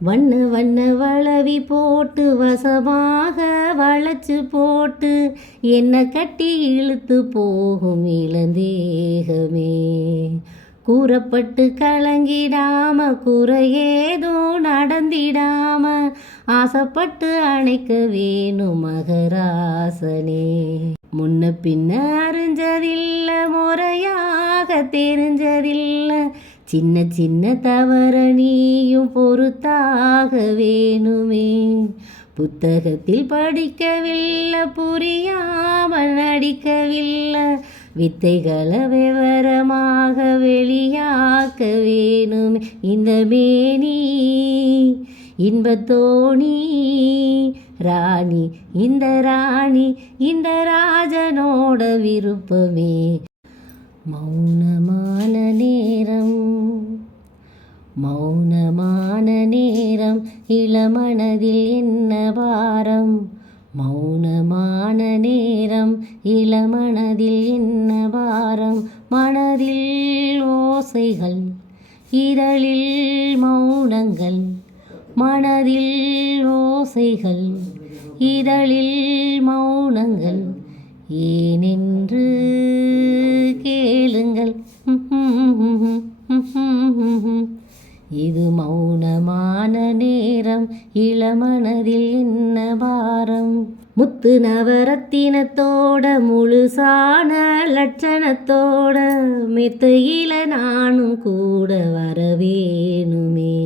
வண்ண வண்ண வளவி போட்டு வசமாக வளைச்சு போட்டு என்ன கட்டி இழுத்து போகும் இளந்தேகமே. கூறப்பட்டு கலங்கிடாம குறையேதும் நடந்திடாம ஆசைப்பட்டு அணைக்க வேணும் மகராசனே. முன்ன பின்ன அறிஞ்சதில்ல முறையாக தெரிஞ்சதில்ல சின்ன சின்ன தவற நீயும் பொறுத்தாக வேணுமே. புத்தகத்தில் படிக்கவில்லை புரியாமல் நடிக்கவில்லை வித்தைகளை விவரமாக வெளியாக்க வேணுமே. இந்த மேனி இன்பத்தோணி ராணி இந்த ராணி இந்த ராஜனோட விருப்பமே. மௌனமான நேரம் மௌனமான நேரம் இளமனதில் என்ன பாரம். மௌனமான நேரம் இளமனதில் என்ன பாரம். மனதில் ஓசைகள் இதழில் மௌனங்கள். மனதில் ஓசைகள் இதழில் மௌனங்கள். ஏனென்று கேளுங்கள். இது மௌனமான நேரம் இளமனதில் என்ன பாரம். முத்து நவரத்தினத்தோட முழுசான லட்சணத்தோட மெத்தையில நானும் கூட வரவேணுமே.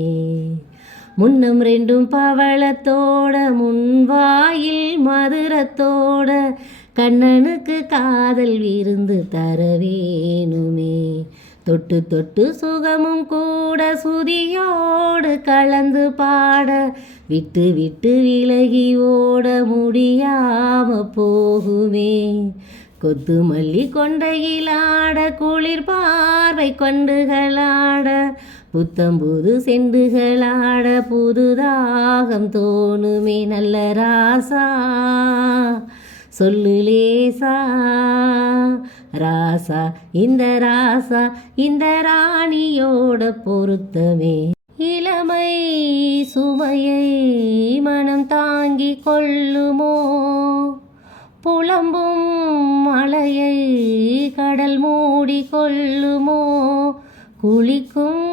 முன்னம் ரெண்டும் பவளத்தோட முன்வாயில் மதுரத்தோட கண்ணனுக்கு காதல் விருந்து தரவேணுமே. தொட்டு தொட்டு சுகமும் கூட சுதியோடு கலந்து பாட விட்டு விட்டு விலகி ஓட முடியாம போகுமே. கொத்து மல்லி கொண்டையிலாட குளிர் பார்வை கொண்டுகளாட புத்தம்புது செண்டுகளாட புதுதாகம் தோணுமே. நல்ல ராசா சொல்லு லேசா ராசா இந்த ராணியோட பொருத்தமே. இளமை சுமையை மனம் தாங்கி கொள்ளுமோ. புலம்பும் மலையை கடல் மூடி கொள்ளுமோ. குளிக்கும்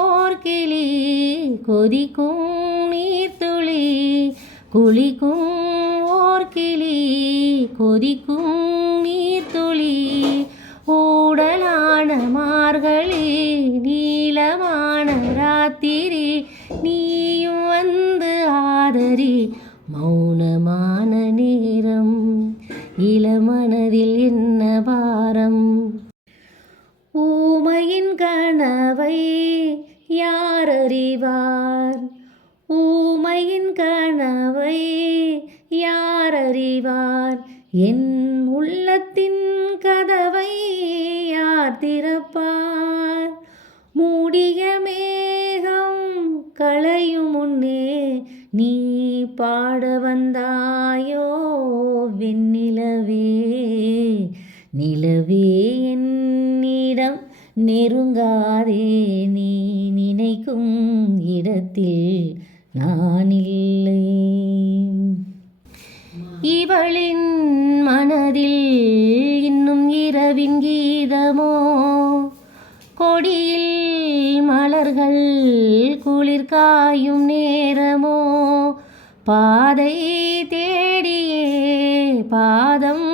ஓர் கிளி கொதிக்கும் நீர்த்துளி. குளிக்கும் ஓர் கிளி கொதிக்கும் நீர்த்துளி. ஊடலான மார்கழி நீளமான ராத்திரி நீயும் வந்து ஆதரி. மௌனமான நேரம் இளமனதில் என்ன பாரம். ஊமையின் கனவை யார் அறிவார். ஊமையின் கனவை யார் அறிவார். என் உள்ளத்தின் கதவை யார் திறப்பார். மூடிய மேகம் களையும் முன்னே நீ பாட வந்தாயோ வெண்ணிலவே. நிலவே என்னிடம் நெருங்காதே நீ நினைக்கும் இடத்தில் நான் இல்லை. இவளின் மனதில் இன்னும் இரவின் கீதமோ. கொடியில் மலர்கள் குளிர் காயும் நேரமோ. பாதை தேடியே பாதம்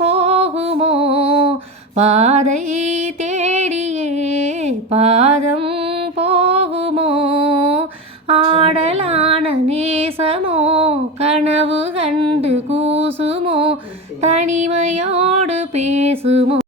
போகுமோ. பாதை தேடியே பாதம் போகுமோ. ஆடலான நேசமோ கனவு கண்டு கூசுமோ. தனிமையோடு பேசுமோ.